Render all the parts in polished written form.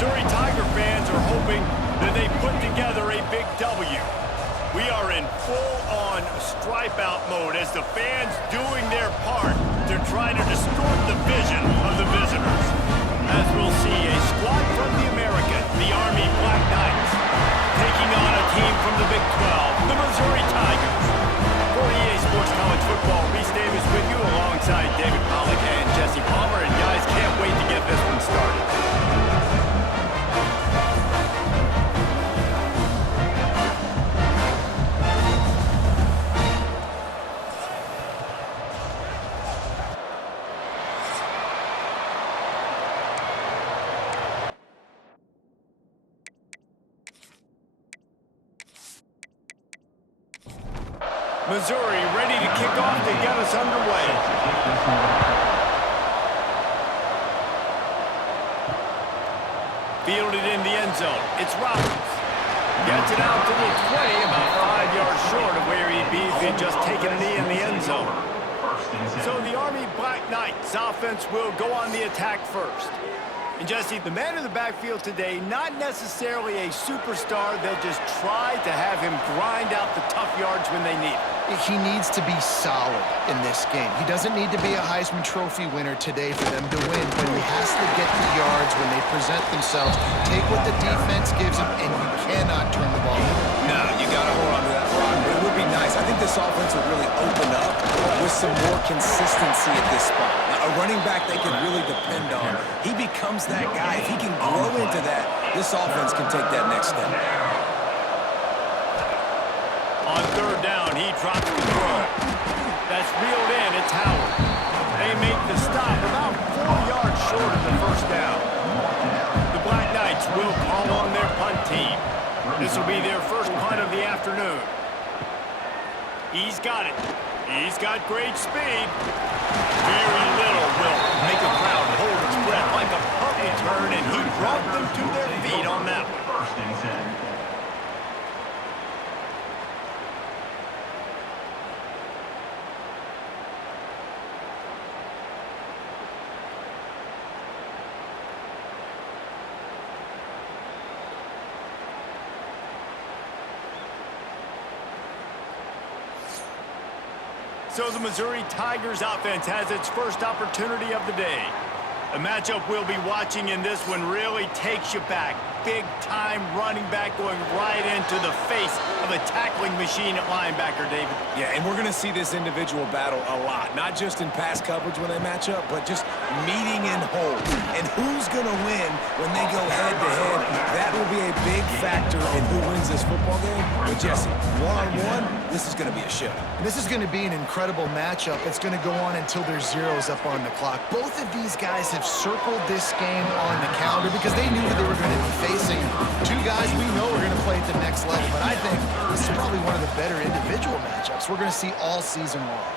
Missouri Tiger fans are hoping that they put together a big W. We are in full-on stripe-out mode as the fans doing their part to try to distort the vision of the visitors. As we'll see, a squad from the American, the Army Black Knights, taking on a team from the Big 12, the Missouri Tigers. For EA Sports College Football, Reese Davis with you alongside David Pollack and Jesse Palmer. And guys, can't wait to get this one started. Missouri ready to kick off to get us underway. Fielded in the end zone. It's Roberts. Gets it out to the 20, about 5 yards short of where he'd be if he'd just taken a knee in the end zone. So the Army Black Knights offense will go on the attack first. And Jesse, the man in the backfield today, not necessarily a superstar. They'll just try to have him grind out the tough yards when they need it. He needs to be solid in this game. He doesn't need to be a Heisman Trophy winner today for them to win, but he has to get the yards when they present themselves. Take what the defense gives him, and you cannot turn the ball over. No, you got to hold on to that, Ron. But it would be nice. I think this offense would really open up with some more consistency at this spot. Now, a running back they can really depend on. He becomes that guy. If he can grow into that, this offense can take that next step. On third down, he drops the throw. That's reeled in. It's Howard. They make the stop about 4 yards short of the first down. The Black Knights will call on their punt team. This will be their first punt of the afternoon. He's got it. He's got great speed. Very little will make a crowd hold its breath like a punt return, and he brought them to their feet on that one. So the Missouri Tigers offense has its first opportunity of the day. A matchup we'll be watching in this one really takes you back. Big-time running back going right into the face of a tackling machine at linebacker, David. Yeah, and we're going to see this individual battle a lot. Not just in pass coverage when they match up, but just meeting in holes. And who's going to win when they go head-to-head? That will be a big factor in who wins this football game. But Jesse, one-on-one, this is going to be a show. This is going to be an incredible matchup. It's going to go on until there's zeros up on the clock. Both of these guys have circled this game on the calendar because they knew they were going to be facing two guys we know are going to play at the next level. But I think this is probably one of the better individual matchups we're going to see all season long.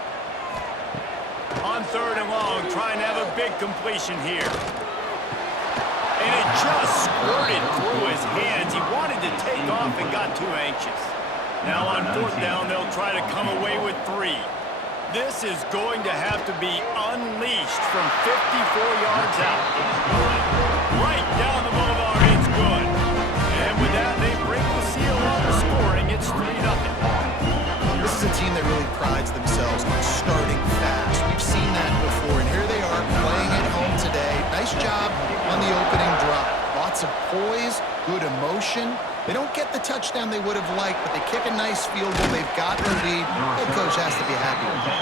On third and long, trying to have a big completion here. And it just squirted through his hands. He wanted to take off and got too anxious. Now on fourth down, they'll try to come away with 3. This is going to have to be unleashed from 54 yards out. Right down the boulevard, it's good. And with that, they break the seal on the scoring. It's 3-0. This is a team that really prides themselves on starting fast. We've seen that before, and here they are playing at home today. Nice job on the opening drive. Lots of poise, good emotion. They don't get the touchdown they would have liked, but they kick a nice field goal. They've got the lead. Head coach has to be happy with that.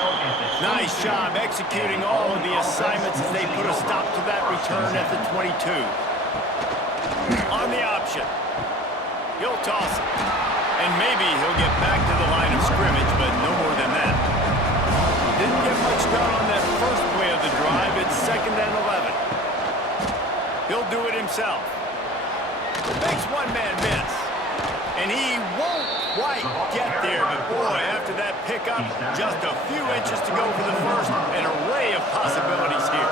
Nice job executing all of the assignments as they put a stop to that return at the 22. On the option. He'll toss it. And maybe he'll get back to the line of scrimmage, but no more than that. Didn't get much done on that first play of the drive. It's 2nd and 11. He'll do it himself. Makes one man miss. And he won't quite get there, but boy, after that pickup, just a few inches to go for the first. An array of possibilities here.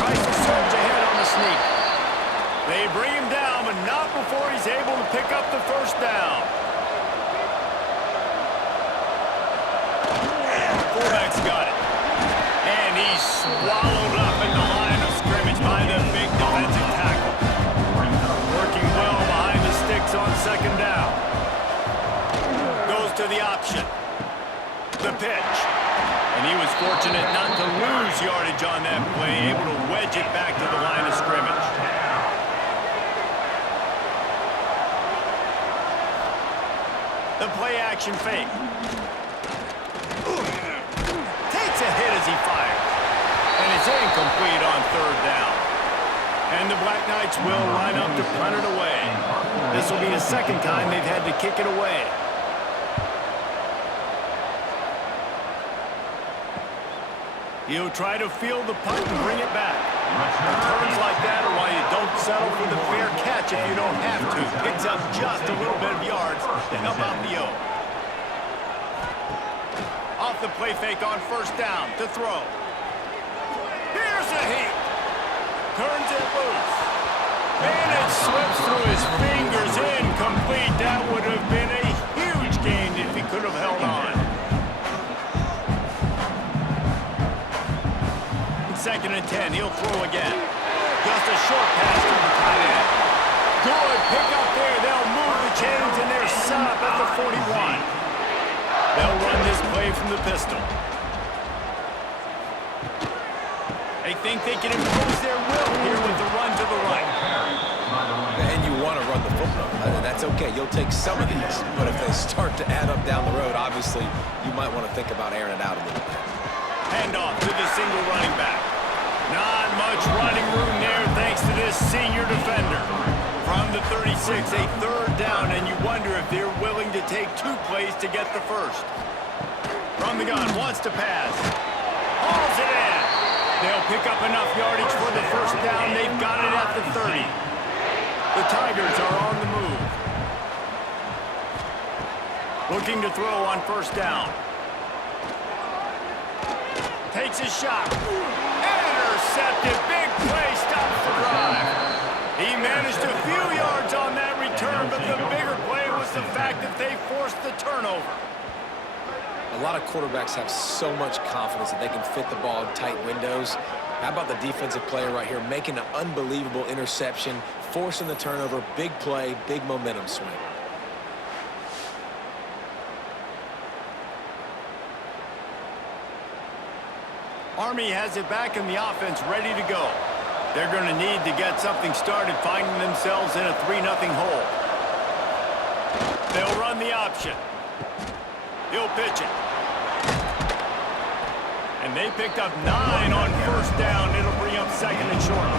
Tries to surge ahead on the sneak. They bring him down, but not before he's able to pick up the first down. Fullback's got it. And he's swallowed up in the line of scrimmage by the big defensive tackle. pitch. And he was fortunate not to lose yardage on that play, able to wedge it back to the line of scrimmage. The play action fake. Takes a hit as he fires. And it's incomplete on third down. And the Black Knights will line up to punt it away. This will be the second time they've had to kick it away. He'll try to field the punt and bring it back. Returns like that are why you don't settle for the fair catch if you don't have to. Picks up just a little bit of yards to help out the O. Off the play fake on first down to throw. Here's a heat. Turns it loose. And it slips through his fingers. Incomplete. That would have been a huge gain if he could have held on. Second and 10, he'll throw again. Just a short pass to the tight end. Good pick up there. They'll move the chains, and they're set up at the 41. They'll run this play from the pistol. They think they can impose their will here with the run to the right. And you want to run the football. That's okay. You'll take some of these. But if they start to add up down the road, obviously, you might want to think about airing it out a little bit. Handoff to the single running back. Not much running room there thanks to this senior defender. From the 36, a third down, and you wonder if they're willing to take 2 plays to get the first. From the gun, wants to pass. Hauls it in. They'll pick up enough yardage for the first down. They've got it at the 30. The Tigers are on the move. Looking to throw on first down. Takes a shot. Intercepted. Big play. Stops the drive. He managed a few yards on that return, but the bigger play was the fact that they forced the turnover. A lot of quarterbacks have so much confidence that they can fit the ball in tight windows. How about the defensive player right here making an unbelievable interception, forcing the turnover, big play, big momentum swing. Army has it back in the offense, ready to go. They're going to need to get something started, finding themselves in a 3-0 hole. They'll run the option. He'll pitch it. And they picked up 9 on first down. It'll bring up second and short.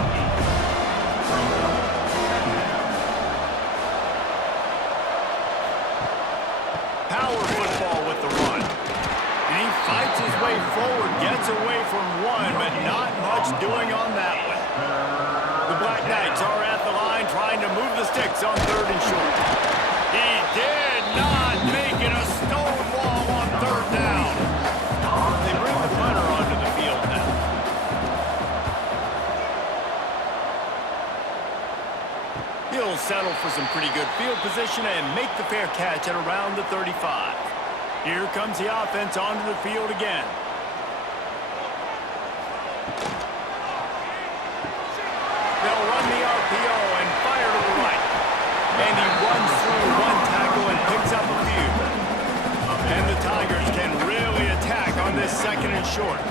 Power football with the run. And he fights his way forward, gets away from one, but not much doing on that one. The Black Knights are at the line trying to move the sticks on third and short. He did not make it a stone wall on third down. They bring the punter onto the field now. He'll settle for some pretty good field position and make the fair catch at around the 35. Here comes the offense onto the field again. They'll run the RPO and fire to the right. And he runs through one tackle and picks up a few. And the Tigers can really attack on this second and short.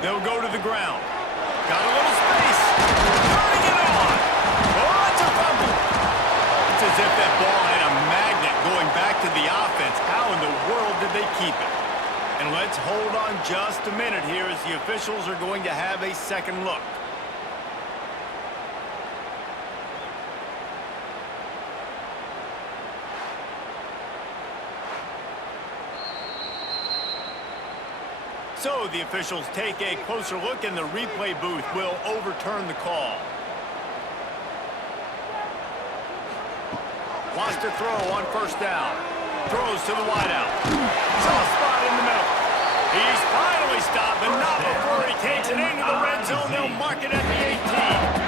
They'll go to the ground. Got a little space. Turning it on. Oh, it's a fumble. It's as if that ball had a magnet going back to the offense. How in the world did they keep it? And let's hold on just a minute here as the officials are going to have a second look. So the officials take a closer look, and the replay booth will overturn the call. Wants to throw on first down. Throws to the wideout. Soft spot in the middle. He's finally stopped, but not before he takes it into the red zone. They'll mark it at the 18.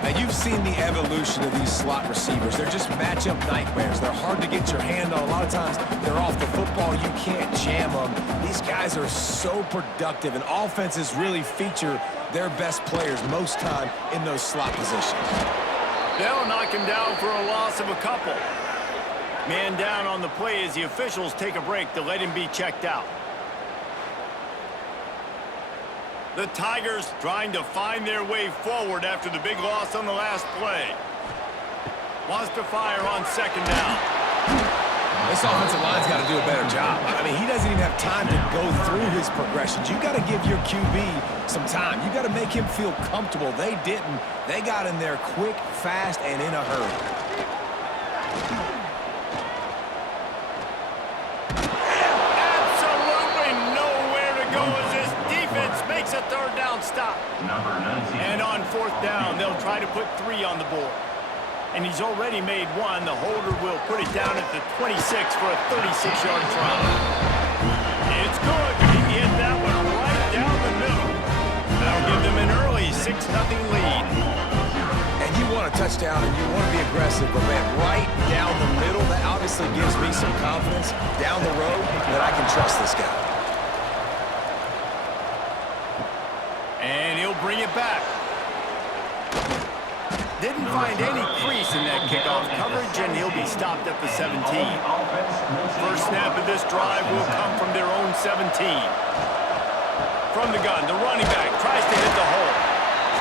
Now, you've seen the evolution of these slot receivers. They're just matchup nightmares. They're hard to get your hand on. A lot of times, they're off the football. You can't jam them. These guys are so productive, and offenses really feature their best players most time in those slot positions. They'll knock him down for a loss of a couple. Man down on the play as the officials take a break to let him be checked out. The Tigers trying to find their way forward after the big loss on the last play. Wants to fire on second down. This offensive line's got to do a better job. I mean, he doesn't even have time to go through his progressions. You got to give your QB some time. You got to make him feel comfortable. They didn't. They got in there quick, fast, and in a hurry. Makes a third down stop. And on fourth down, they'll try to put 3 on the board. And he's already made 1. The holder will put it down at the 26 for a 36-yard try. It's good. He hit that one right down the middle. That'll give them an early 6-0 lead. And you want a touchdown and you want to be aggressive, but man, right down the middle, that obviously gives me some confidence down the road that I can trust this guy. And he'll bring it back. Didn't find any crease in that kickoff coverage, and he'll be stopped at the 17. First snap of this drive will come from their own 17. From the gun, the running back tries to hit the hole.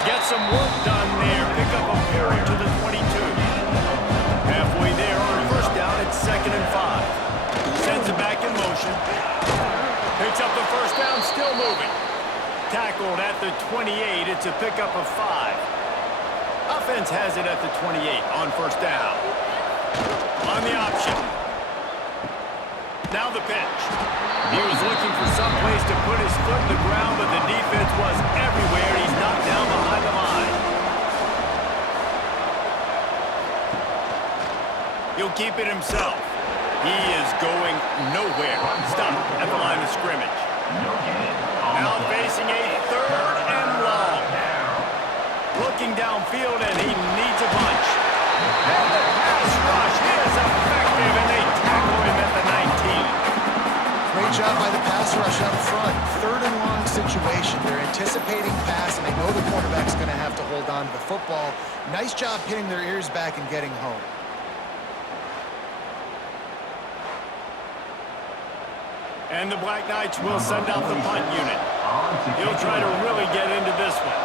Get some work done there. Pick up a 4 to the 22. Halfway there on first down, it's 2nd and 5. Sends it back in motion. Picks up the first down, still moving. Tackled at the 28. It's a pickup of 5. Offense has it at the 28 on first down. On the option. Now the pitch. He was looking for some place to put his foot in the ground, but the defense was everywhere. He's knocked down behind the line. He'll keep it himself. He is going nowhere. Stop at the line of scrimmage. Now facing a 3rd and long. Looking downfield, and he needs a bunch. And the pass rush is effective, and they tackle him at the 19. Great job by the pass rush up front. 3rd and long situation. They're anticipating pass, and they know the quarterback's going to have to hold on to the football. Nice job pinning their ears back and getting home. And the Black Knights will send out the punt unit. He'll try to really get into this one.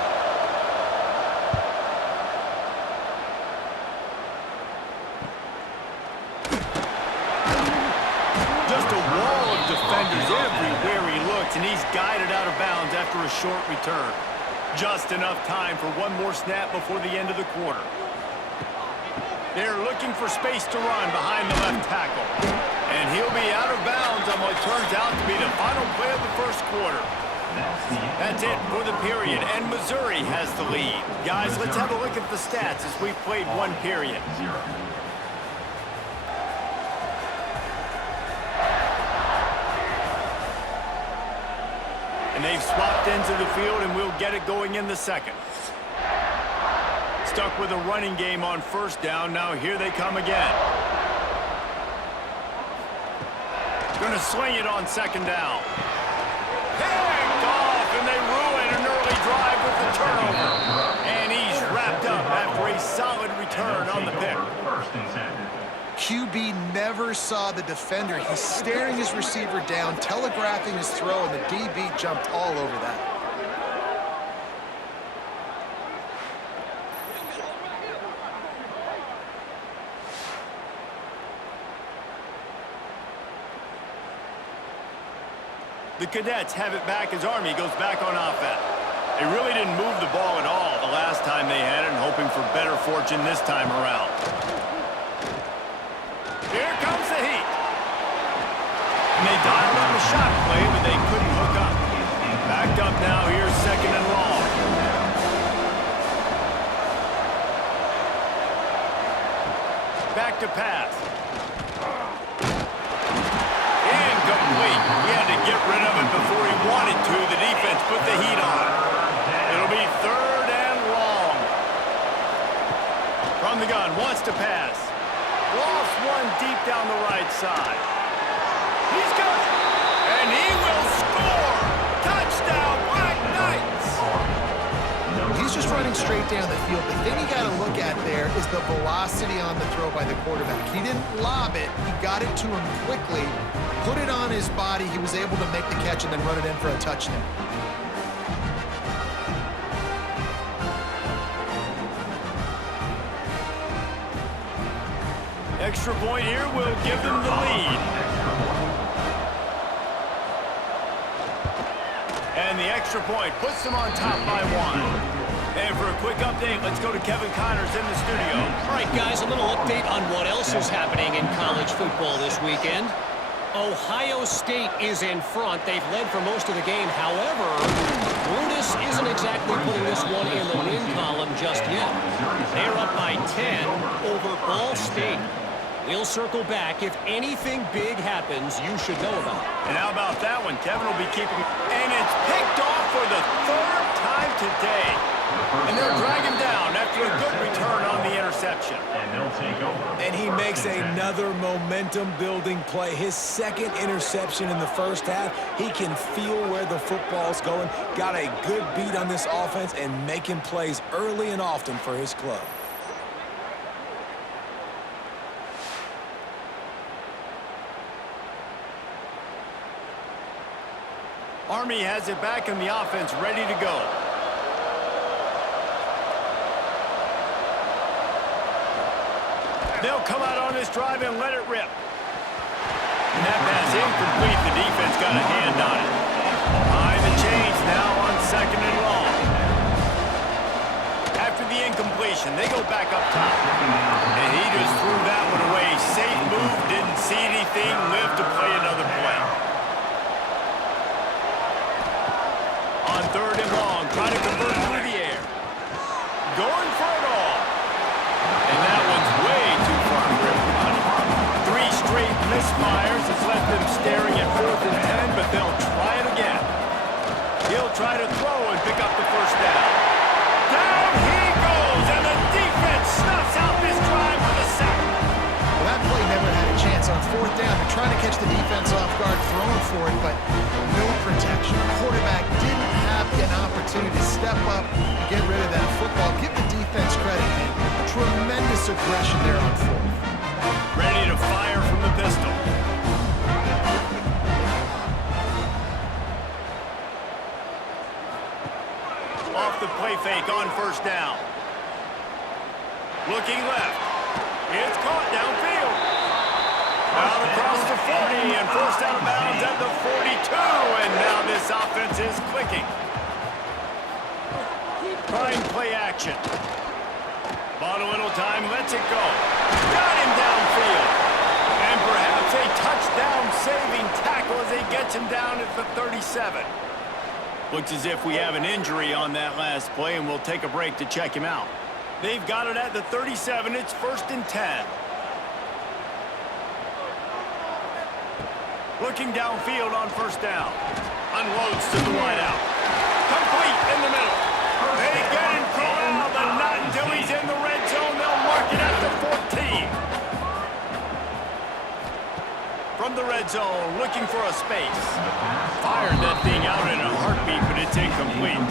Just a wall of defenders everywhere he looks, and he's guided out of bounds after a short return. Just enough time for one more snap before the end of the quarter. They're looking for space to run behind the left tackle. And he'll be out of bounds on what turns out to be the final play of the first quarter. That's it for the period, and Missouri has the lead. Guys, let's have a look at the stats as we've played 1 period. And they've swapped ends of the field, and we'll get it going in the second. Stuck with a running game on first down. Now here they come again. Going to sling it on second down. Picked off, and they ruin an early drive with the turnover. And he's wrapped up after a solid return on the pick. QB never saw the defender. He's staring his receiver down, telegraphing his throw, and the DB jumped all over that. The Cadets have it back as Army goes back on offense. They really didn't move the ball at all the last time they had it, and hoping for better fortune this time around. Here comes the heat. And they dialed up the shot play, but they couldn't hook up. Backed up now, here's 2nd and long. Back to pass. Incomplete. He had to get rid of it before he wanted to. The defense put the heat on. It'll be 3rd and long. From the gun, wants to pass. Lost one deep down the right side. He's got it. And he will score. Touchdown, Black Knights. He's was just running straight down the field. The thing you got to look at there is the velocity on the throw by the quarterback. He didn't lob it. He got it to him quickly, put it on his body. He was able to make the catch and then run it in for a touchdown. Extra point here will give them the lead. And the extra point puts them on top by 1. And for a quick update, let's go to Kevin Connors in the studio. All right, guys, a little update on what else is happening in college football this weekend. Ohio State is in front. They've led for most of the game. However, Brutus isn't exactly putting this one in the win column just yet. They're up by 10 over Ball State. We'll circle back. If anything big happens, you should know about it. And how about that one? Kevin will be keeping... And it's picked off for the 3rd time today. And they'll drag him down after a good return on the interception. And they'll take over. And he makes another momentum-building play. His 2nd interception in the first half. He can feel where the football's going. Got a good beat on this offense and making plays early and often for his club. Army has it back in the offense, ready to go. They'll come out on this drive and let it rip. And that pass incomplete. The defense got a hand on it. Behind the chains now on 2nd and long. After the incompletion, they go back up top. And he just threw that one away. Safe move, didn't see anything, lived to play another play. On 3rd and long, trying to convert through the air. Going for it all. And that one's way too far for everybody. 3 straight misfires has left them staring at 4th and 10, but they'll try it again. He'll try to throw and pick up the 1st down. Down he goes, and the defense snuffs out this drive with a sack. Well, that play never had a chance on 4th down. They're trying to catch the defense off guard, throwing for it, but no protection. Quarterback didn't have an opportunity to step up and get rid of that football. Give the defense credit, man. Tremendous aggression there on 4th. Ready to fire from the pistol. Off the play fake on 1st down. Looking left. It's caught downfield. Out across the 40 and forced out of bounds at the 42. And now this offense is clicking. Trying play action. Bought a little time, lets it go. Got him downfield. And perhaps a touchdown-saving tackle as he gets him down at the 37. Looks as if we have an injury on that last play, and we'll take a break to check him out. They've got it at the 37. It's 1st and 10. Looking downfield on 1st down. Unloads to the wideout. Complete in the middle. They get him corralled, but not until he's in the red zone. They'll mark it at the 14. From the red zone, looking for a space. Fired that thing out in a heartbeat, but it's incomplete.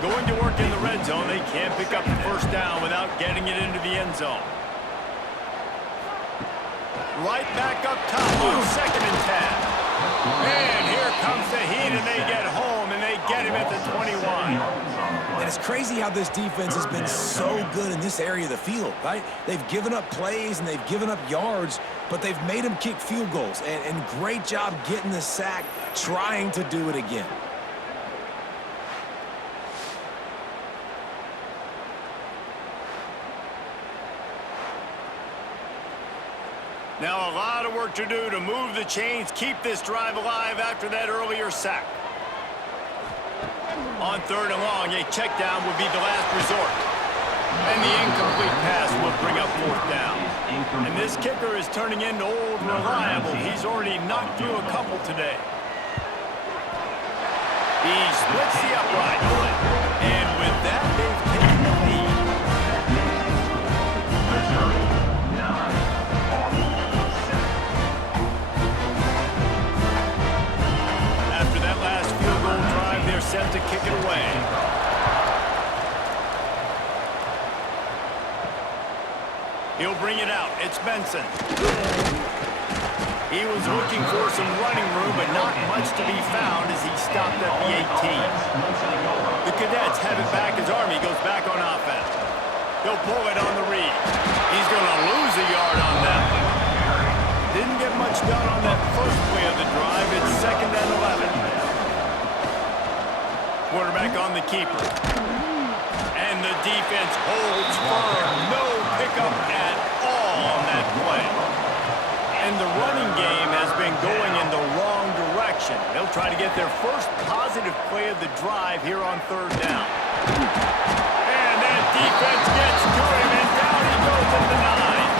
Going to work in the red zone, they can't pick up the 1st down without getting it into the end zone. Right back up top on 2nd and 10. And here comes the heat, and they get home, and they get him at the 21. And it's crazy how this defense has been so good in this area of the field, right? They've given up plays and they've given up yards, but they've made them kick field goals. And great job getting the sack, trying to do it again. Now a lot of work to do to move the chains, keep this drive alive after that earlier sack. On 3rd and long, a check down would be the last resort. And the incomplete pass will bring up 4th down. And this kicker is turning into old reliable. He's already knocked through a couple today. He splits the upright. And with that, they've taken the lead. After that last field goal drive, they're set to kick it away. He'll bring it out. It's Benson. He was looking for some running room, but not much to be found as he stopped at the 18. The Cadets have it back as Army goes back on offense. He'll pull it on the read. He's going to lose a yard on that one. Didn't get much done on that first play of the drive. It's 2nd and 11. Quarterback on the keeper. And the defense holds firm. No pickup at all on that play. And the running game has been going in the wrong direction. They'll try to get their first positive play of the drive here on 3rd down. And that defense gets to him, and down he goes at the 9.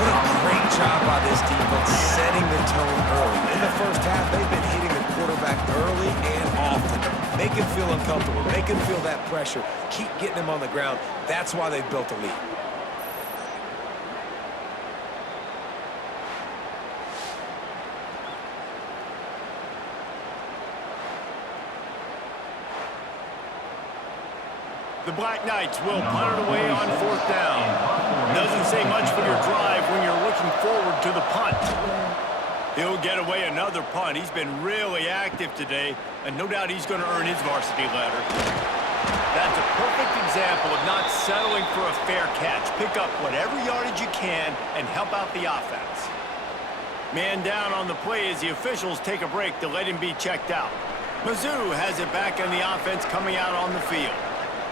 What a great job by this defense setting the tone early. In the first half, they've been hitting the quarterback early and often. Make him feel uncomfortable. Make him feel that pressure. Keep getting him on the ground. That's why they've built a lead. The Black Knights will punt it away on 4th down. Doesn't say much for your drive when you're looking forward to the punt. He'll get away another punt. He's been really active today, and no doubt he's going to earn his varsity letter. That's a perfect example of not settling for a fair catch. Pick up whatever yardage you can and help out the offense. Man down on the play as the officials take a break to let him be checked out. Mizzou has it back in the offense coming out on the field.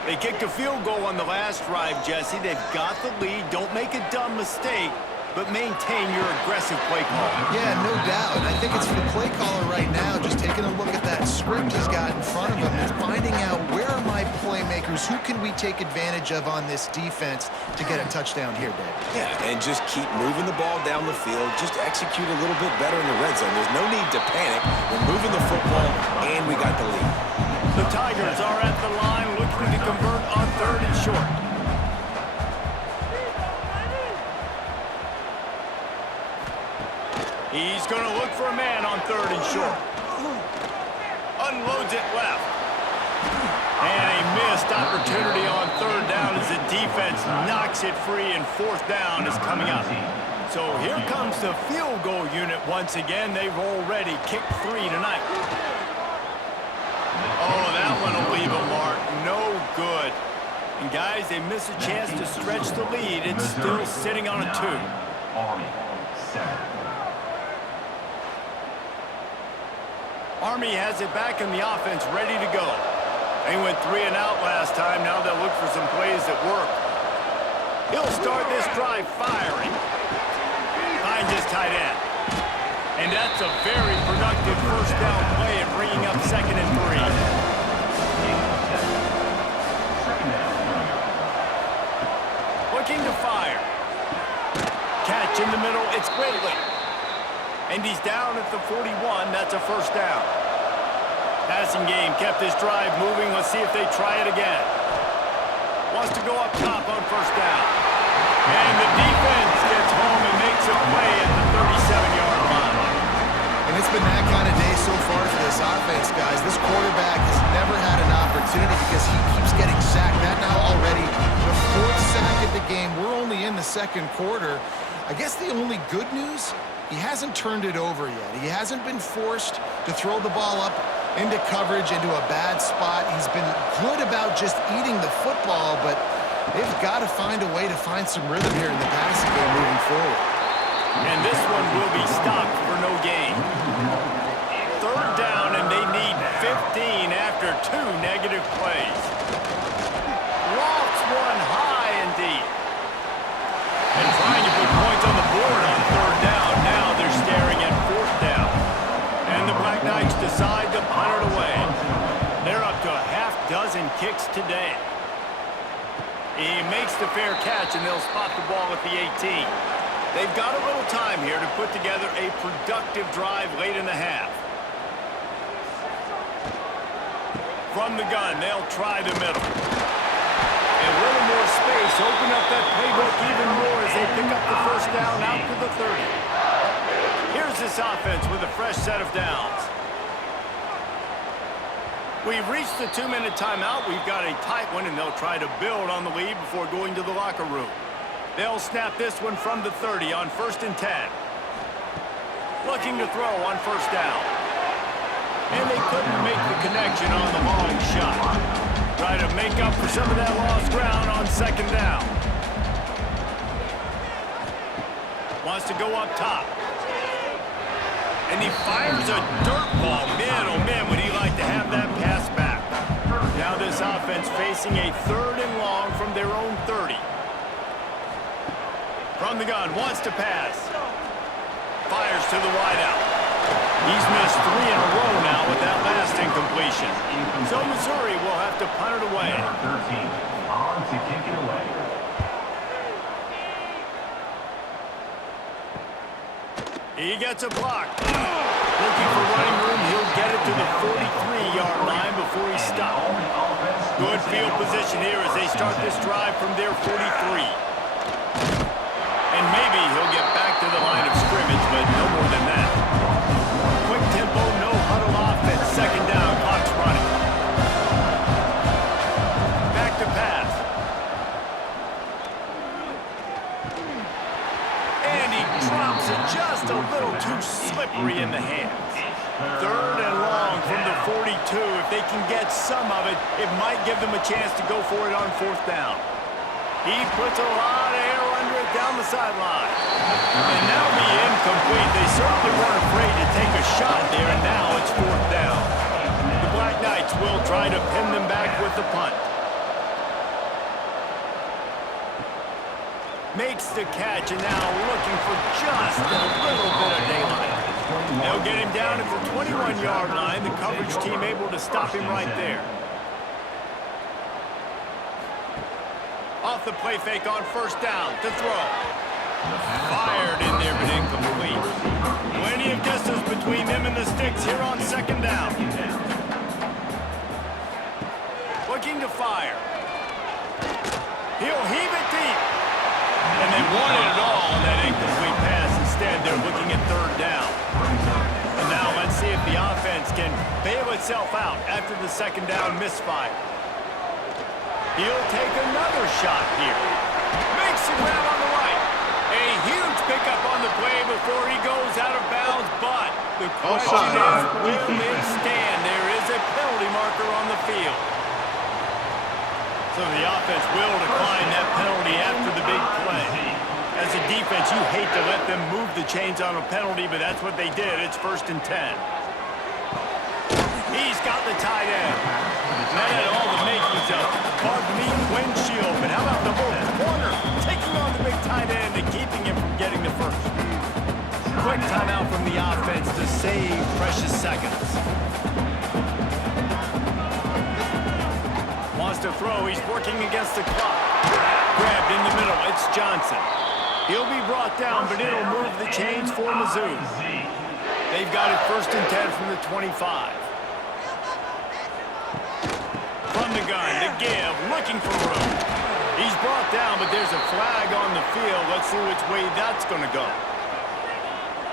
They kicked a field goal on the last drive, Jesse. They've got the lead. Don't make a dumb mistake, but maintain your aggressive play call. Yeah, no doubt. I think it's for the play caller right now, just taking a look at that script he's got in front of him and finding out where are my playmakers, who can we take advantage of on this defense to get a touchdown here, Dave. Yeah, and just keep moving the ball down the field. Just execute a little bit better in the red zone. There's no need to panic. We're moving the football, and we got the lead. The Tigers are at the line looking to convert on 3rd and short. He's going to look for a man on 3rd and short. Unloads it left. And a missed opportunity on 3rd down as the defense knocks it free, and 4th down is coming up. So here comes the field goal unit once again. They've already kicked 3 tonight. Oh, that one will leave a mark. No good. And guys, they miss a chance to stretch the lead. It's still sitting on a 2. Army has it back in the offense, ready to go. They went 3 and out last time. Now they'll look for some plays that work. He'll start this drive firing. Finds his tight end. And that's a very productive 1st down play and bringing up 2nd and 3. Looking to fire. Catch in the middle. It's Quigley. And he's down at the 41. That's a 1st down. Passing game kept this drive moving. Let's see if they try it again. Wants to go up top on 1st down. And the defense gets home and makes a play at the 37-yard line. And it's been that kind of day so far for this offense, guys. This quarterback has never had an opportunity because he keeps getting sacked. That now already the 4th sack of the game. We're only in the 2nd quarter. I guess the only good news, he hasn't turned it over yet. He hasn't been forced to throw the ball up into coverage, into a bad spot. He's been good about just eating the football, but they've got to find a way to find some rhythm here in the passing game moving forward. And this one will be stopped for no gain. 3rd down, and they need 15 after 2 negative plays. Lofts one high and deep. And trying to put points on the board on 3rd down. Now they're staring at 4th down. And the Black Knights decide to punt it away. They're up to a half-dozen kicks today. He makes the fair catch, and they'll spot the ball at the 18. They've got a little time here to put together a productive drive late in the half. From the gun, they'll try the middle. A little more space, open up that playbook even more as they pick up the 1st down out to the 30. Here's this offense with a fresh set of downs. We've reached the 2-minute timeout. We've got a tight one, and they'll try to build on the lead before going to the locker room. They'll snap this one from the 30 on 1st and 10. Looking to throw on 1st down. And they couldn't make the connection on the long shot. Try to make up for some of that lost ground on 2nd down. Wants to go up top. And he fires a dirt ball. Man, oh man, would he like to have that pass back. Now this offense facing a 3rd and long from their own 30. From the gun, wants to pass. Fires to the wideout. He's missed 3 in a row now with that last incompletion. So Missouri will have to punt it away. 13 on to kick it away. He gets a block. Looking for running room, he'll get it to the 43-yard line before he stops. Good field position here as they start this drive from their 43. And maybe he'll get back to the line of scrimmage, but no more than that. Quick tempo, no huddle offense. 2nd down, clock's running. Back to pass. And he drops it just a little too slippery in the hands. 3rd and long from the 42. If they can get some of it, it might give them a chance to go for it on 4th down. He puts a lot of air under it down the sideline. And now be incomplete. They certainly weren't afraid to take a shot there, and now it's 4th down. The Black Knights will try to pin them back with the punt. Makes the catch, and now looking for just a little bit of daylight. They'll get him down at the 21-yard line. The coverage team able to stop him right there. Off the play fake on 1st down to throw. Fired in there, but incomplete. Plenty of distance between them and the sticks here on 2nd down. Looking to fire. He'll heave it deep. And they wanted it all on that incomplete pass. Instead, they're looking at 3rd down. And now let's see if the offense can bail itself out after the 2nd down misfire. He'll take another shot here. Makes the grab on the right. A huge pickup on the play before he goes out of bounds, but the question is, will it stand? There is a penalty marker on the field. So the offense will decline that penalty after the big play. As a defense, you hate to let them move the chains on a penalty, but that's what they did. It's 1st and 10. He's got the tight end. That had all the makings of Bud Mead windshield, but how about the whole corner taking on the big tight end and keeping him from getting the first? Quick timeout from the offense to save precious seconds. Wants to throw. He's working against the clock. Grabbed in the middle. It's Johnson. He'll be brought down, but it'll move the chains for Mizzou. They've got it 1st and 10 from the 25. From the gun, to give, looking for room. He's brought down, but there's a flag on the field. Let's see which way that's going to go.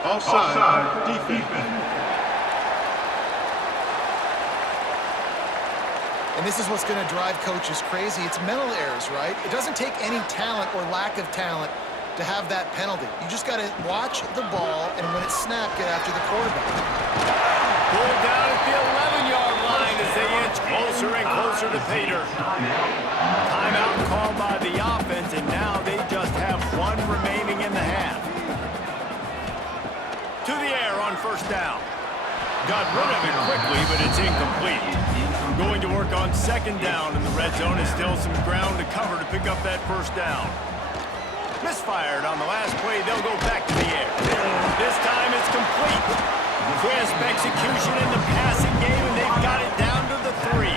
Offside, defense. And this is what's going to drive coaches crazy. It's mental errors, right? It doesn't take any talent or lack of talent to have that penalty. You just got to watch the ball, and when it's snapped, get after the quarterback. Pulled down at the 11-yard line as they inch closer and closer to Pater. Timeout called by the offense, and now they just have 1 remaining in the half. To the air on 1st down. Got rid of it quickly, but it's incomplete. Going to work on 2nd down in the red zone. Is still some ground to cover to pick up that 1st down. Misfired on the last play. They'll go back to the air. This time it's complete. Crisp execution in the passing game, and they've got it down to the 3.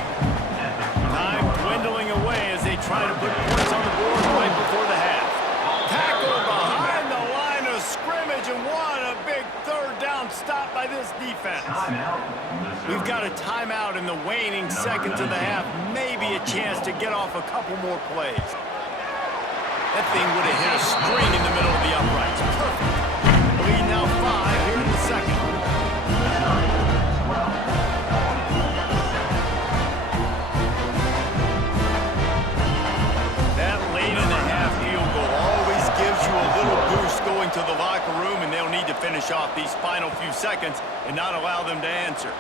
Time dwindling away as they try to put points on the board right before the half. Tackle behind the line of scrimmage, and what a big 3rd down stop by this defense. We've got a timeout in the waning seconds of the half. Maybe a chance to get off a couple more plays. That thing would have hit a string in the middle of the uprights. Perfect. Lead now 5 here in the 2nd. That late in the half field goal always finish off these final few seconds and not allow them to answer.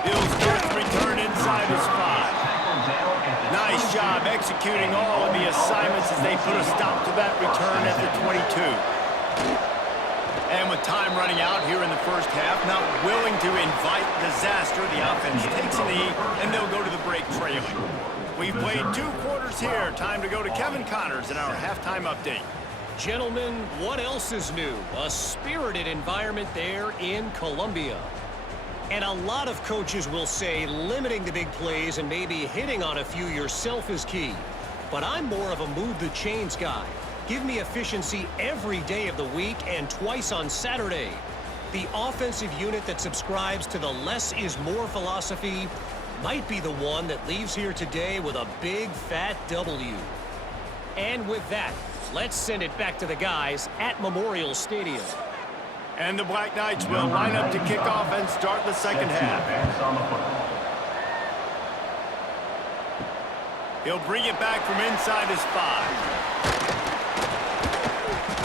Bill's fifth return inside his 5. Nice job executing all of the assignments as they put a stop to that return at the 22. And with time running out here in the first half, not willing to invite disaster, the offense takes a knee, and they'll go to the break trailing. We've played 2 quarters here. Time to go to Kevin Connors in our halftime update. Gentlemen, what else is new? A spirited environment there in Columbia. And a lot of coaches will say limiting the big plays and maybe hitting on a few yourself is key. But I'm more of a move the chains guy. Give me efficiency every day of the week and twice on Saturday. The offensive unit that subscribes to the less is more philosophy might be the one that leaves here today with a big fat W. And with that, let's send it back to the guys at Memorial Stadium. And the Black Knights will line up to kick off and start the second half. He'll bring it back from inside his 5.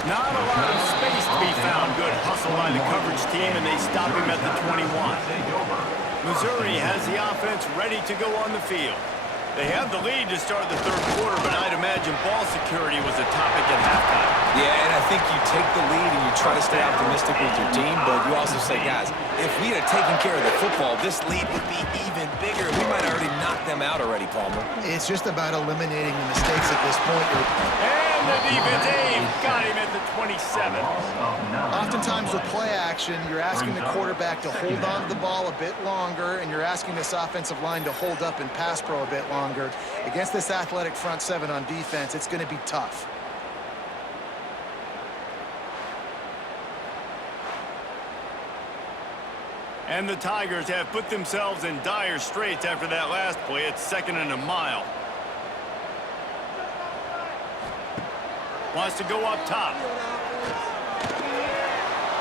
Not a lot of space to be found. Good hustle by the coverage team, and they stop him at the 21. Missouri has the offense ready to go on the field. They have the lead to start the third quarter, but I'd imagine ball security was a topic at halftime. Yeah, and I think you take the lead and you try to stay optimistic with your team, but you also say, guys, if we had taken care of the football, this lead would be even bigger. We might already knock them out already, Palmer. It's just about eliminating the mistakes at this point. And the defense got him at the 27. Oftentimes with play action, you're asking the quarterback to hold on to the ball a bit longer, and you're asking this offensive line to hold up and pass pro a bit longer. Against this athletic front 7 on defense, it's going to be tough. And the Tigers have put themselves in dire straits after that last play. It's 2nd and a mile. Wants to go up top.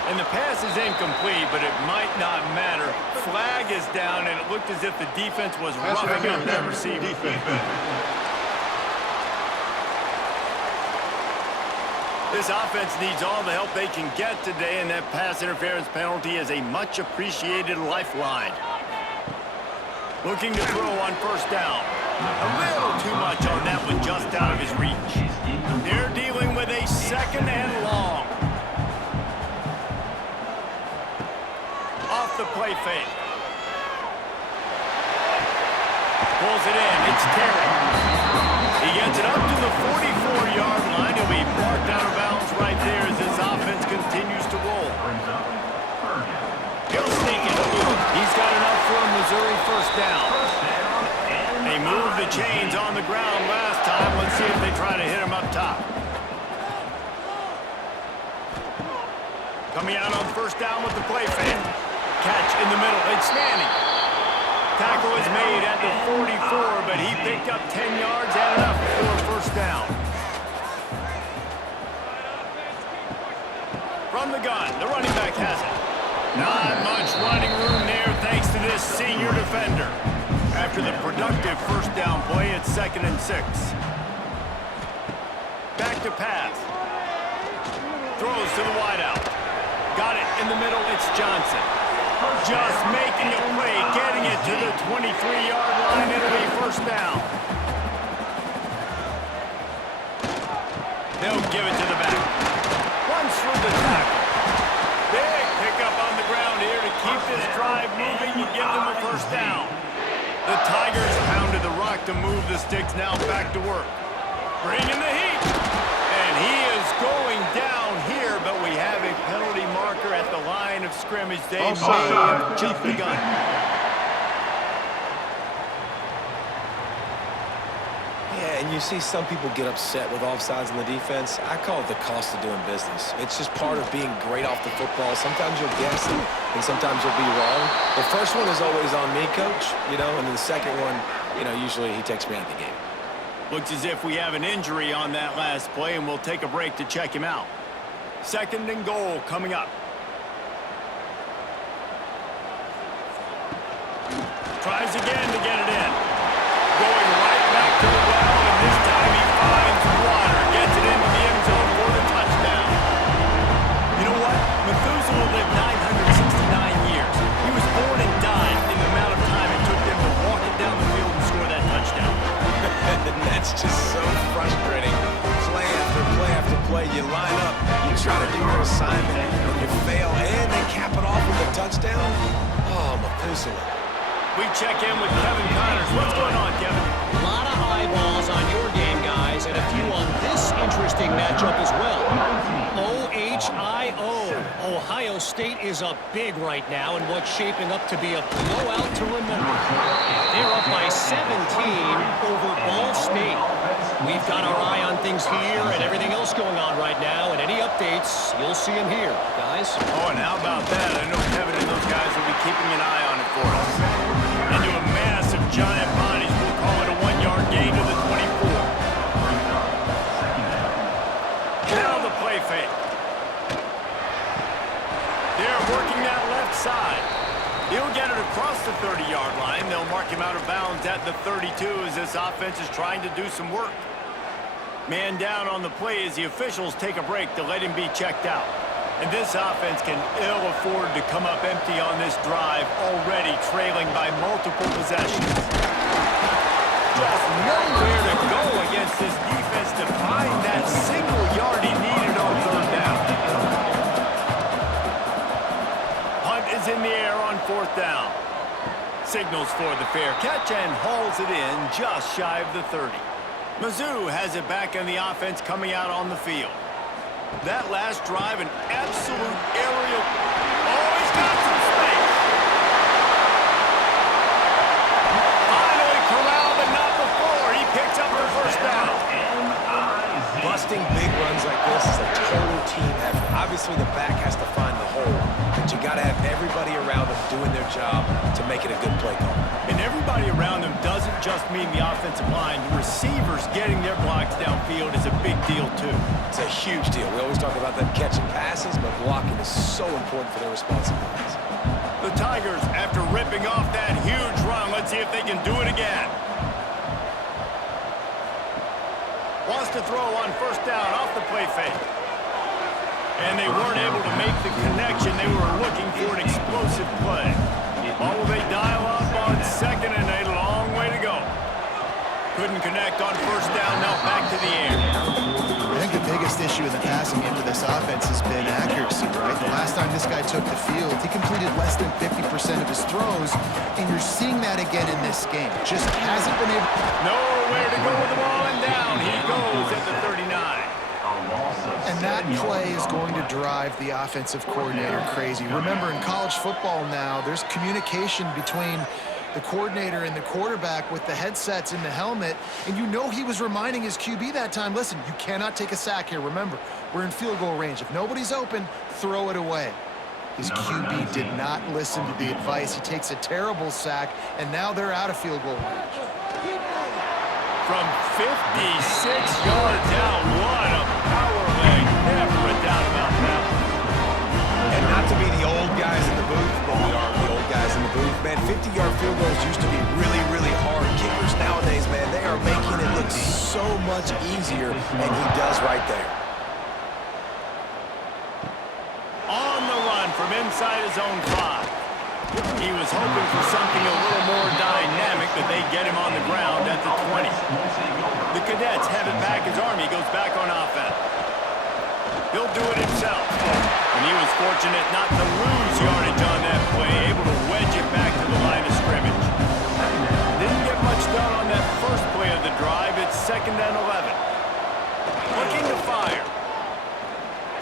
And the pass is incomplete, but it might not matter. Flag is down, and it looked as if the defense was roughing up that receiver. This offense needs all the help they can get today, and that pass interference penalty is a much-appreciated lifeline. Looking to throw on first down. A little too much on that one, just out of his reach. They're dealing with a 2nd and long. Off the play fake. Pulls it in. It's Terry. He gets it up to the 44-yard line. He'll be marked out of bounds right there as this offense continues to roll. He'll sneak it. He's got enough for a Missouri first down. They moved the chains on the ground last time. Let's see if they try to hit him up top. Coming out on first down with the play fake. Catch in the middle. It's Manning. Tackle is made at the 44, but he picked up 10 yards and enough for a first down. From the gun, the running back has it. Not much running room there thanks to this senior defender. After the productive first down play, it's 2nd and 6. Back to pass. Throws to the wideout. Got it in the middle, it's Johnson. Just making a play, getting it to the 23-yard line. It'll be first down. They'll give it to the back. Runs through the tackle. Big pickup on the ground here to keep this drive moving and give them a first down. The Tigers pounded the rock to move the sticks, now back to work. Bringing the heat. And he is going down here, but we have a penalty marker at the line of scrimmage. They may have jumped the gun. Yeah, and you see some people get upset with offsides in the defense. I call it the cost of doing business. It's just part of being great off the football. Sometimes you'll guess it, and sometimes you'll be wrong. The first one is always on me, Coach, and then the second one, usually he takes me out of the game. Looks as if we have an injury on that last play, and we'll take a break to check him out. 2nd and goal coming up. Tries again to get it in. Going right back to the well, and this time he finds water. Gets it into the end zone for the touchdown. You know what? Methuselah lived We check in with Kevin Connors. What's going on, Kevin? A lot of eyeballs on your game, guys, and a few on this interesting matchup as well. OHIO. Ohio State is up big right now in what's shaping up to be a blowout to remember. They're up by 17 over Ball State. We've got our eye on things here and everything else going on right now, and any updates, you'll see them here, guys. Oh, and how about that? I know Kevin and those guys will be keeping an eye on it for us. Into a massive giant bodies. We'll call it a 1-yard gain to the 24. Now the play fake. They're working that left side. He'll get it across the 30-yard line. They'll mark him out of bounds at the 32 as this offense is trying to do some work. Man down on the play as the officials take a break to let him be checked out. And this offense can ill afford to come up empty on this drive, already trailing by multiple possessions. Just nowhere to go against this defense to find that single yard he needed on third down. Hunt is in the air on fourth down. Signals for the fair catch and hauls it in just shy of the 30. Mizzou has it back in the offense coming out on the field. That last drive, an absolute aerial. Oh, he's got some space. Finally corralled, but not before. He picks up the first down. Busting big runs like this is a total team effort. Obviously, the back has to find the hole, but you got to have everybody around them doing their job to make it a good play call. And everybody around them doesn't just mean the offensive line. The receivers getting their blocks downfield is a big deal, too. It's a huge deal. We always talk about them catching passes, but blocking is so important for their responsibilities. The Tigers, after ripping off that huge run, let's see if they can do it again. Wants to throw on first down off the play fake. And they weren't able to make the connection. They were looking for an explosive play. Oh, they dial up on second and a long way to go. Couldn't connect on first down, now back to the air. I think the biggest issue in the passing game for this offense has been accuracy, right? The last time this guy took the field, he completed less than 50% of his throws, and you're seeing that again in this game. Just hasn't been able... Nowhere to go with the ball, and down he goes at the 39. And that play is going to drive the offensive coordinator crazy. Remember, in college football now, there's communication between the coordinator and the quarterback with the headsets in the helmet, and you know he was reminding his QB that time, listen, you cannot take a sack here. Remember, we're in field goal range. If nobody's open, throw it away. His QB did not listen to the advice. He takes a terrible sack, and now they're out of field goal range. From 56 yards out, what a power leg. Never a doubt about that. And not to be the old guys in the booth, but we are the old guys in the booth. Man, 50-yard field goals used to be really, really hard. Kickers nowadays, man, they are making it look so much easier, and he does right there. On the run from inside his own 5. He was hoping for something a little more dynamic, but they get him on the ground at the 20. The Cadets have it back as Army goes back on offense. He'll do it himself. And he was fortunate not to lose yardage on that play, able to wedge it back to the line of scrimmage. Didn't get much done on that first play of the drive. It's 2nd and 11. Looking to fire.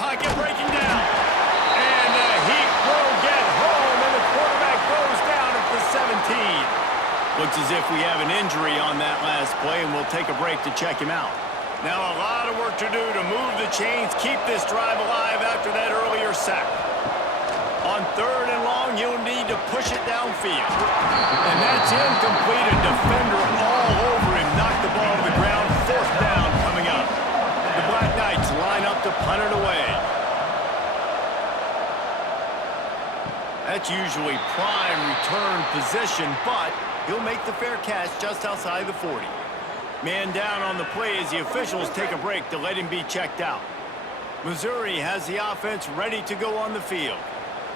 Pocket breaking down. And the Heat will get home, and the quarterback goes down at the 17. Looks as if we have an injury on that last play, and we'll take a break to check him out. Now a lot of work to do to move the chains, keep this drive alive after that earlier sack. On 3rd and long, you'll need to push it downfield. And that's incomplete. A defender all over him. Knocked the ball to the ground. 4th down coming up. The Black Knights line up to punt it away. That's usually prime return position, but he'll make the fair catch just outside the 40. Man down on the play as the officials take a break to let him be checked out. Missouri has the offense ready to go on the field.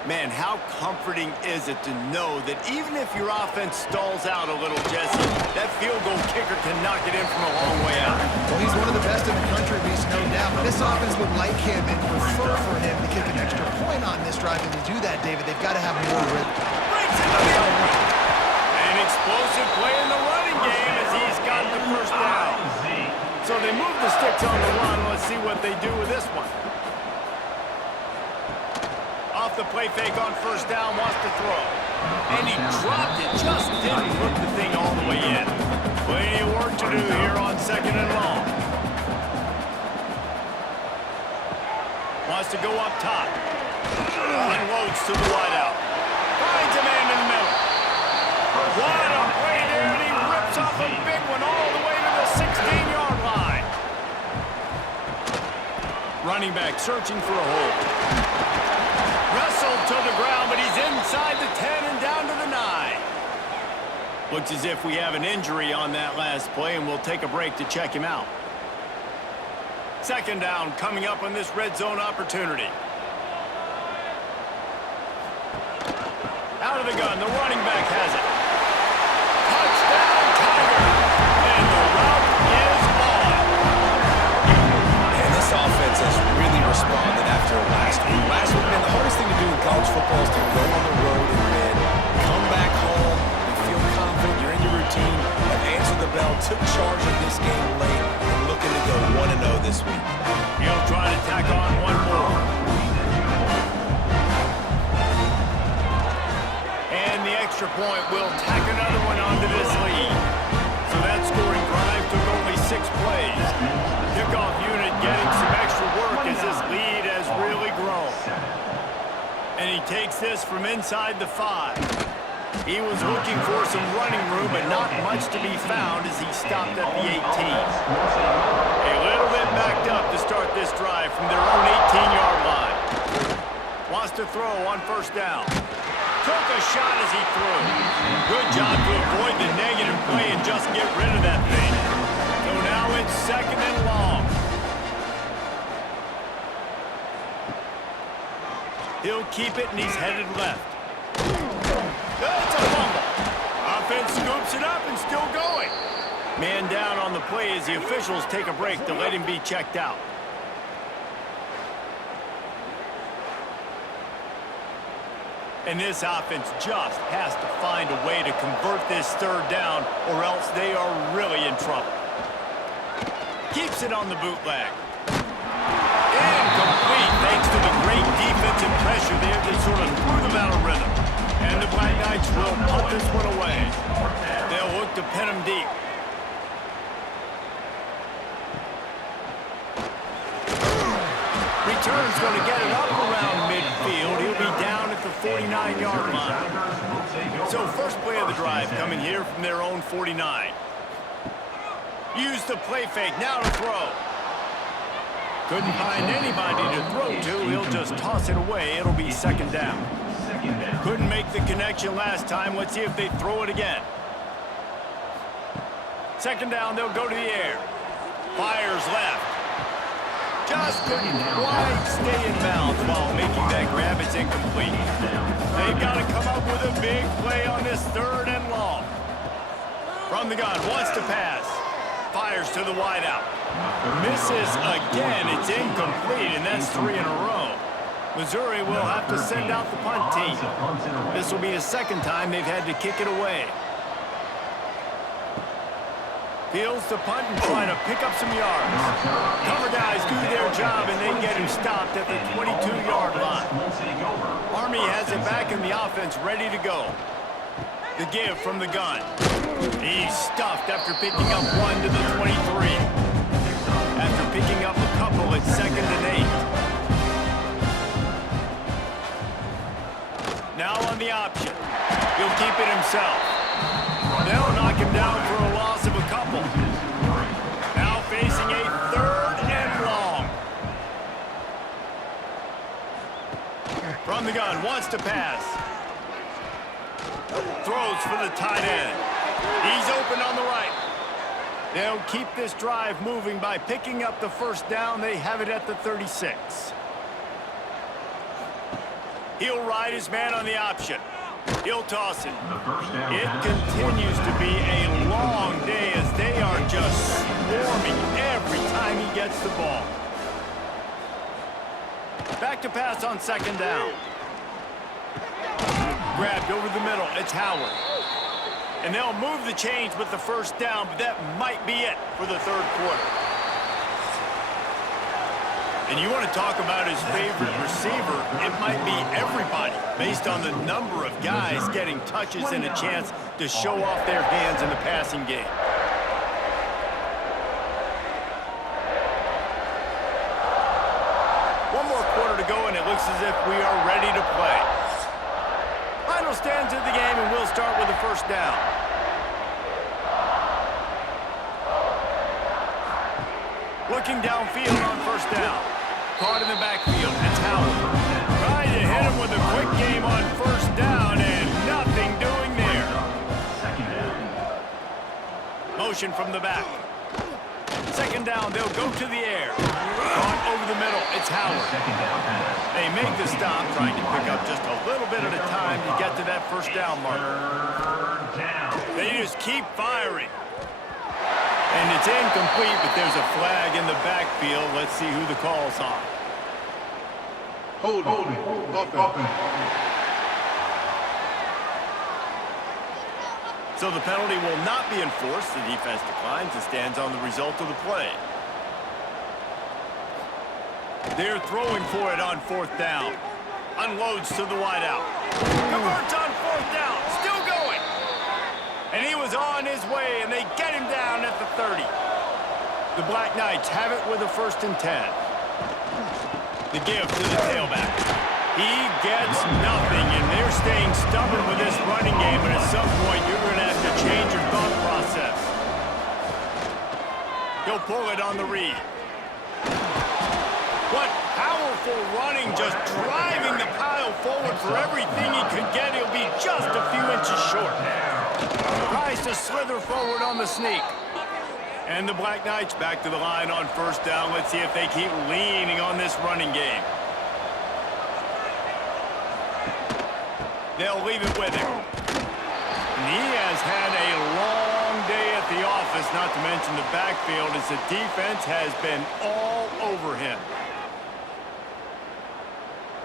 Man, how comforting is it to know that even if your offense stalls out a little, Jesse, that field goal kicker can knock it in from a long way out. Well, he's one of the best in the country, Reese, no doubt. But this offense would like him and prefer for him to kick an extra point on this drive. And to do that, David, they've got to have more rhythm. Breaks into the open. And explosive play in the running game as he's got the first down. So they move the sticks on the run. Let's see what they do with this one. Off the play fake on first down, wants to throw. And he dropped it, just didn't hook the thing all the way in. Plenty of work to do here on second and long. Wants to go up top. Unloads to the wideout. Finds a man in the middle. What a play there, and he rips off a big one all the way to the 16-yard line. Running back searching for a hole. Wrestled to the ground, but he's inside the 10 and down to the 9. Looks as if we have an injury on that last play, and we'll take a break to check him out. Second down coming up on this red zone opportunity. Out of the gun, the running back has it. Touchdown, Tigers! And the route is on. And this offense has really responded after last week. Last week, man, the hardest thing to do in college football is to go on the road and win. Come back home, you feel confident, you're in your routine, have answered the bell, took charge of this game late, and looking to go 1-0 this week. He'll try to tack on one more. And the extra point will tack another one onto this lead. So that scoring drive took only 6 plays. Kickoff unit getting some extra work as this lead has really grown. And he takes this from inside the 5. He was looking for some running room, but not much to be found as he stopped at the 18. A little bit backed up to start this drive from their own 18-yard line. Wants to throw on first down. Took a shot as he threw. Good job to avoid the negative play and just get rid of that thing. So now it's second and long. He'll keep it, and he's headed left. That's a fumble. Offense scoops it up and still going. Man down on the play as the officials take a break to let him be checked out. And this offense just has to find a way to convert this third down, or else they are really in trouble. Keeps it on the bootleg. Incomplete, thanks to the great defensive pressure there that sort of threw them out of rhythm. And the Black Knights will punt this one away. They'll look to pin him deep. Return's going to get it up around midfield. He'll be down at the 49-yard line. So first play of the drive coming here from their own 49. Use the play fake, now to throw. Couldn't find anybody to throw to. He'll just toss it away. It'll be second down. Couldn't make the connection last time. Let's see if they throw it again. Second down, they'll go to the air. Fires left. Just couldn't quite stay in bounds while making that grab. It's incomplete. They've got to come up with a big play on this third and long. From the gun, wants to pass. Fires to the wideout. Misses again. It's incomplete, and that's 3 in a row. Missouri will have to send out the punt team. This will be the second time they've had to kick it away. Fields the punt and try to pick up some yards. Cover guys do their job, and they get him stopped at the 22-yard line. Army has it back in the offense, ready to go. The give from the gun. He's stuffed after picking up 1 to the 23. After picking up a couple, it's 2nd and 8. Now on the option. He'll keep it himself. They'll knock him down for a loss of a couple. Now facing a third and long. From the gun, wants to pass. Throws for the tight end. He's open on the right. They'll keep this drive moving by picking up the first down. They have it at the 36. He'll ride his man on the option. He'll toss it. It continues to be a long day as they are just swarming every time he gets the ball. Back to pass on second down. Grabbed over the middle. It's Howard. And they'll move the chains with the first down, but that might be it for the third quarter. And you want to talk about his favorite receiver, it might be everybody, based on the number of guys getting touches and a chance to show off their hands in the passing game. One more quarter to go, and it looks as if we are ready to play. Final stands of the game, and we'll start with the first down. Looking downfield on first down. Caught in the backfield. It's Howard. Trying to hit him with a quick game on first down, and nothing doing there. Motion from the back. Second down, they'll go to the air. Caught over the middle. It's Howard. They make the stop, trying to pick up just a little bit at a time to get to that first down marker. They just keep firing. And it's incomplete, but there's a flag in the backfield. Let's see who the call's on. Holding. Offense. So the penalty will not be enforced. The defense declines and stands on the result of the play. They're throwing for it on fourth down. Unloads to the wideout. Converts on fourth down. Still going. And he was on his way, and they get him down at the 30. The Black Knights have it with a 1st and 10. The give to the tailback. He gets nothing, and they're staying stubborn with this running game, and at some point you're going to have to change your thought process. He'll pull it on the read. What powerful running, just driving the pile forward for everything he could get. He'll be just a few inches short. Tries to slither forward on the sneak. And the Black Knights back to the line on first down. Let's see if they keep leaning on this running game. They'll leave it with him. And he has had a long day at the office, not to mention the backfield, as the defense has been all over him.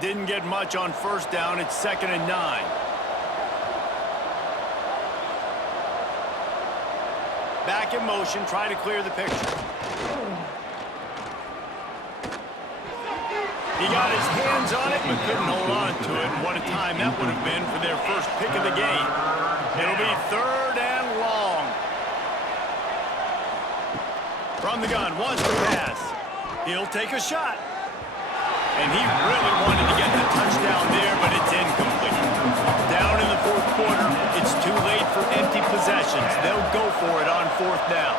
Didn't get much on first down. It's 2nd and 9. Back in motion, try to clear the picture. He got his hands on it, but couldn't hold on to it. What a time that would have been for their first pick of the game. It'll be 3rd and long. From the gun, wants to pass. He'll take a shot. And he really wanted to get the touchdown there, but it's incomplete. Down in the 4th quarter, it's too late for empty possessions. They'll go for it on 4th down.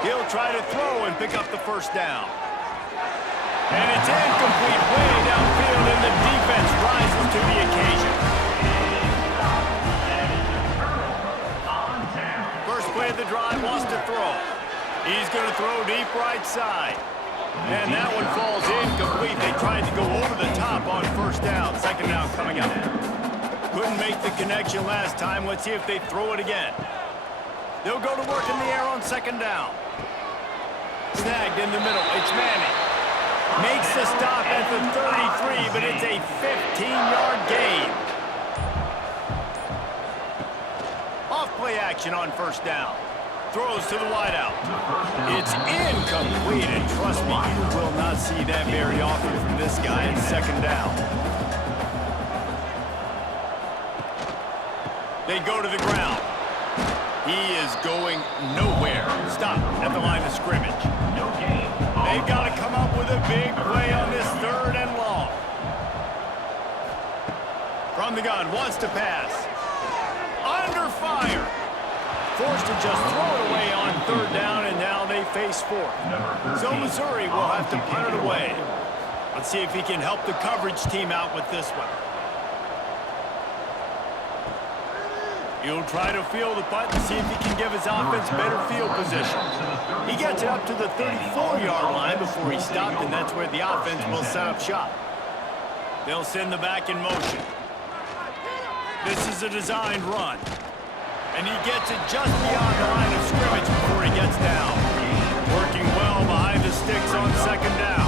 He'll try to throw and pick up the first down. And it's incomplete way downfield, and the defense rises to the occasion. First play of the drive, wants to throw. He's going to throw deep right side. And that one falls incomplete. They tried to go over the top on first down. 2nd down coming up. Couldn't make the connection last time. Let's see if they throw it again. They'll go to work in the air on 2nd down. Snagged in the middle. It's Manning. Makes the stop at the 33, but it's a 15-yard gain. Off-play action on first down. Throws to the wideout. It's incomplete, and trust me, you will not see that very often from this guy at 2nd down. They go to the ground. He is going nowhere. Stop at the line of scrimmage. They've got to come up with a big play on this 3rd and long. From the gun, wants to pass. Under fire. Forced to just throw it away on 3rd down, and now they face 4th. So Missouri will have to punt it away. Let's see if he can help the coverage team out with this one. He'll try to field the punt and see if he can give his offense better field position. He gets it up to the 34-yard line before he stopped, and that's where the offense will set up shop. They'll send the back in motion. This is a designed run. And he gets it just beyond the line of scrimmage before he gets down. Working well behind the sticks on 2nd down.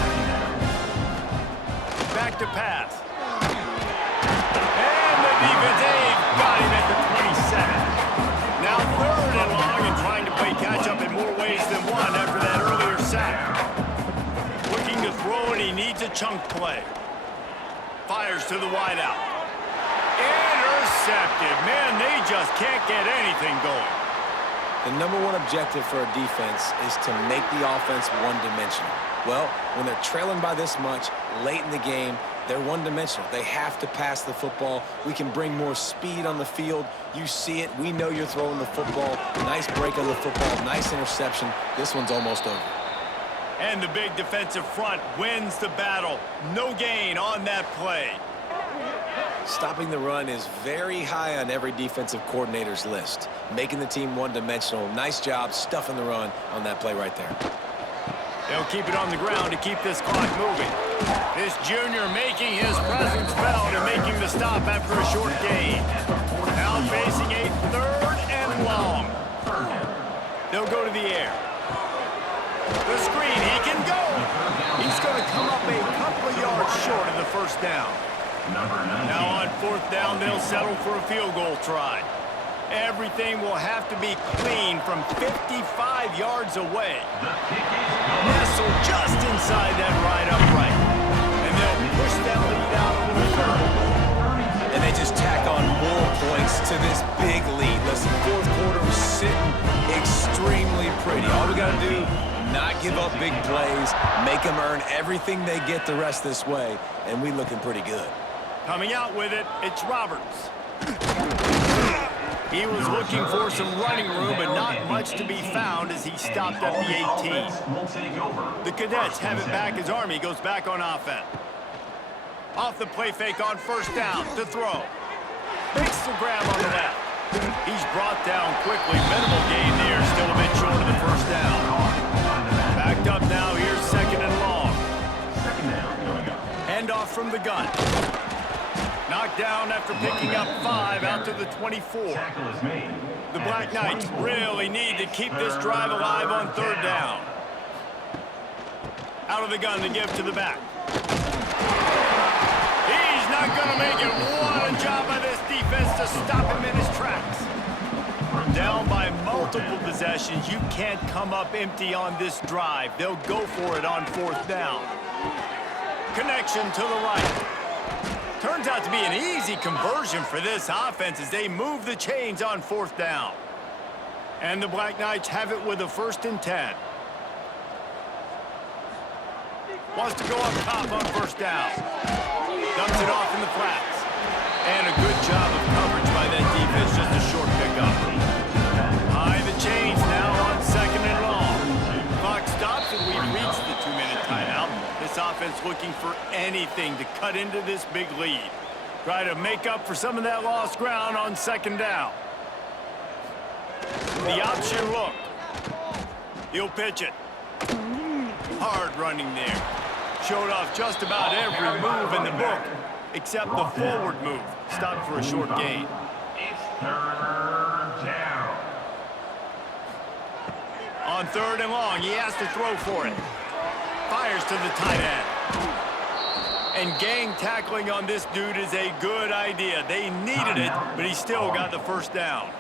Back to pass. And the defense got him at the 27. ways than one after that earlier sack. Looking to throw, and he needs a chunk play. Fires to the wideout. Intercepted. Man, they just can't get anything going. The number one objective for a defense is to make the offense one-dimensional. Well, when they're trailing by this much late in the game, they're one-dimensional. They have to pass the football. We can bring more speed on the field. You see it. We know you're throwing the football. Nice break on the football. Nice interception. This one's almost over. And the big defensive front wins the battle. No gain on that play. Stopping the run is very high on every defensive coordinator's list. Making the team one-dimensional. Nice job stuffing the run on that play right there. They'll keep it on the ground to keep this clock moving. This junior making his presence felt and making the stop after a short gain. Now facing a 3rd and long. They'll go to the air. The screen, he can go. He's going to come up a couple of yards short of the first down. Now on 4th down, they'll settle for a field goal try. Everything will have to be clean from 55 yards away. Nestled just inside that right upright. And they'll push that lead out a little further. And they just tack on more points to this big lead. Listen, 4th quarter is sitting extremely pretty. All we got to do, not give up big plays, make them earn everything they get the rest this way, and we looking pretty good. Coming out with it, it's Roberts. He was looking for some running room, but not much to be found as he stopped at the 18. The Cadets have it back as Army goes back on offense. Off the play fake on 1st down to throw. Makes the grab on the left. He's brought down quickly. Minimal gain there, still a bit short of the 1st down. Backed up now, here's 2nd and long. Handoff from the gun. Knocked down after picking up 5 out to the 24. The Black Knights really need to keep this drive alive on 3rd down. Out of the gun to give to the back. He's not going to make it. What a job by this defense to stop him in his tracks. Down by multiple possessions. You can't come up empty on this drive. They'll go for it on 4th down. Connection to the right. Turns out to be an easy conversion for this offense as they move the chains on 4th down. And the Black Knights have it with a 1st and 10. Wants to go up top on 1st down. Dumps it off in the flats. And a good job of coverage by that defense, just a short pickup. High the chains now on 2nd and long. Clock stops and we've reached the 2-minute timeout. This offense looking for anything to cut into this big lead. Try to make up for some of that lost ground on 2nd down. The option look. He'll pitch it. Hard running there. Showed off just about every move in the book, except the forward move. Stopped for a short gain. It's 3rd down. On 3rd and long, he has to throw for it. Fires to the tight end. And gang tackling on this dude is a good idea. They needed it, but he still got the 1st down.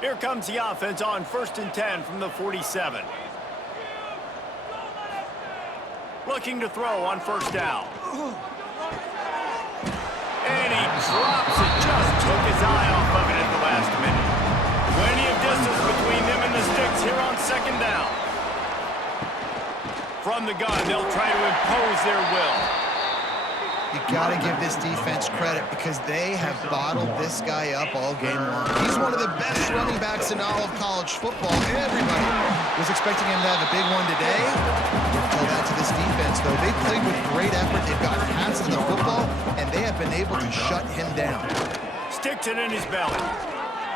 Here comes the offense on 1st and 10 from the 47. Looking to throw on 1st down. And he drops it. Just took his eye off of it at the last minute. Plenty of distance between them and the sticks here on 2nd down. From the gun, they'll try to impose their will. You got to give this defense credit because they have bottled this guy up all game long. He's one of the best running backs in all of college football. Everybody was expecting him to have a big one today. Tell that to this defense, though. They played with great effort. They've got hands to the football, and they have been able to shut him down. Sticks it in his belly.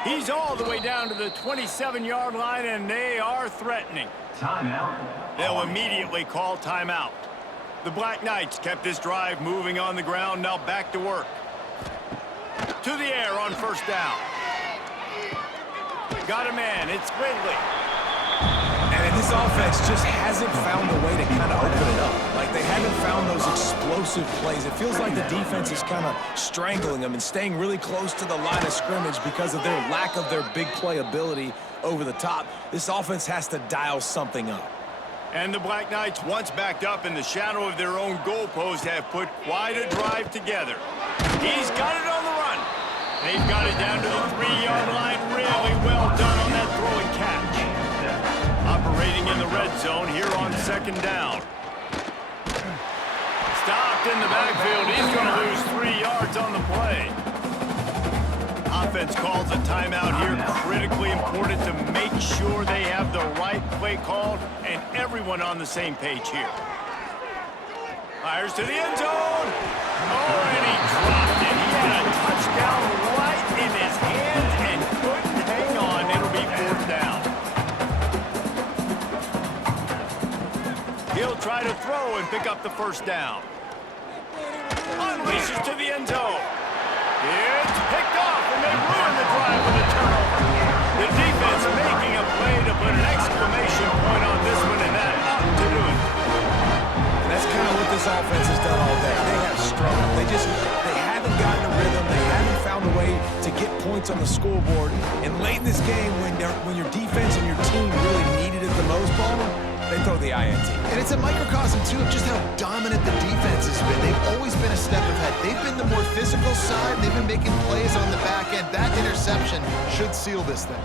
He's all the way down to the 27-yard line, and they are threatening. Timeout. They'll immediately call timeout. The Black Knights kept this drive moving on the ground, now back to work. To the air on 1st down. Got a man, it's Ridley. And in this This offense just hasn't found a way to kind of open it up. Like, they haven't found those explosive plays. It feels like the defense is kind of strangling them and staying really close to the line of scrimmage because of their lack of their big play ability over the top. This offense has to dial something up. And the Black Knights, once backed up in the shadow of their own goalpost, have put quite a drive together. He's got it on the run. They've got it down to the 3-yard line. Really well done on that throw and catch. Operating in the red zone here on second down. Stopped in the backfield. He's going to lose 3 yards on the play. Offense calls a timeout here. Critically important to make sure they have the right play called and everyone on the same page here. Fires to the end zone. Oh, and he dropped it. He had a touchdown right in his hands and couldn't hang on. It'll be 4th down. He'll try to throw and pick up the 1st down. Unleashes to the end zone. It's picked off, and they ruin the drive with a turnover. The defense making a play to put an exclamation point on this one, and that ought to do it. And that's kind of what this offense has done all day. They have struggled. They haven't gotten a rhythm. They haven't found a way to get points on the scoreboard. And late in this game, when your defense and your team really needed it the most, Palmer, they throw the INT. And it's a microcosm, too, of just how dominant the defense has been. They've always been a step ahead. They've been the more physical side. They've been making plays on the back end. That interception should seal this thing.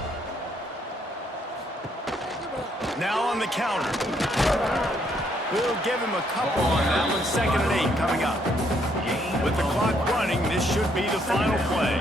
Now on the counter. We'll give him a couple on that one. 2nd and 8 coming up. With the clock running, this should be the final play.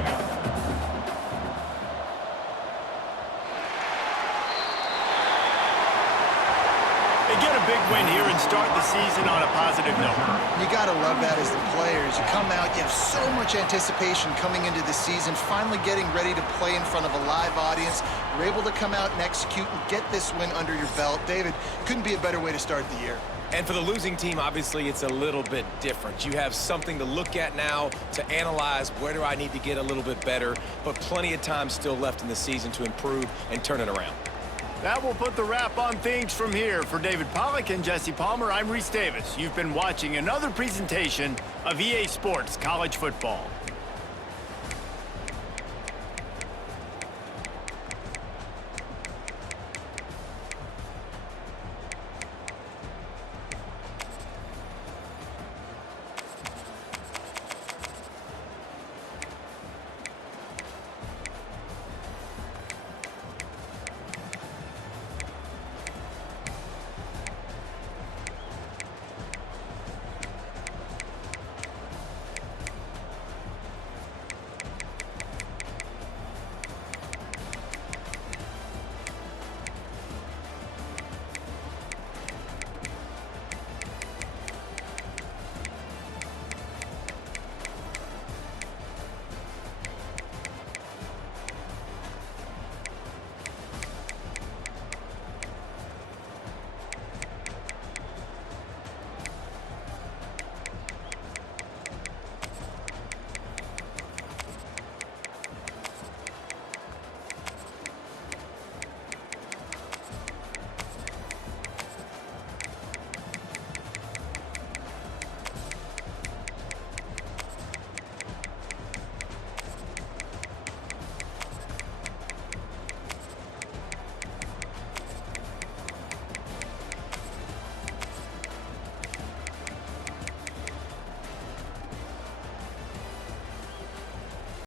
They get a big win here and start the season on a positive note. You got to love that as the players. You come out, you have so much anticipation coming into the season, finally getting ready to play in front of a live audience. You're able to come out and execute and get this win under your belt. David, couldn't be a better way to start the year. And for the losing team, obviously, it's a little bit different. You have something to look at now, to analyze where do I need to get a little bit better, but plenty of time still left in the season to improve and turn it around. That will put the wrap on things from here. For David Pollack and Jesse Palmer, I'm Reese Davis. You've been watching another presentation of EA Sports College Football.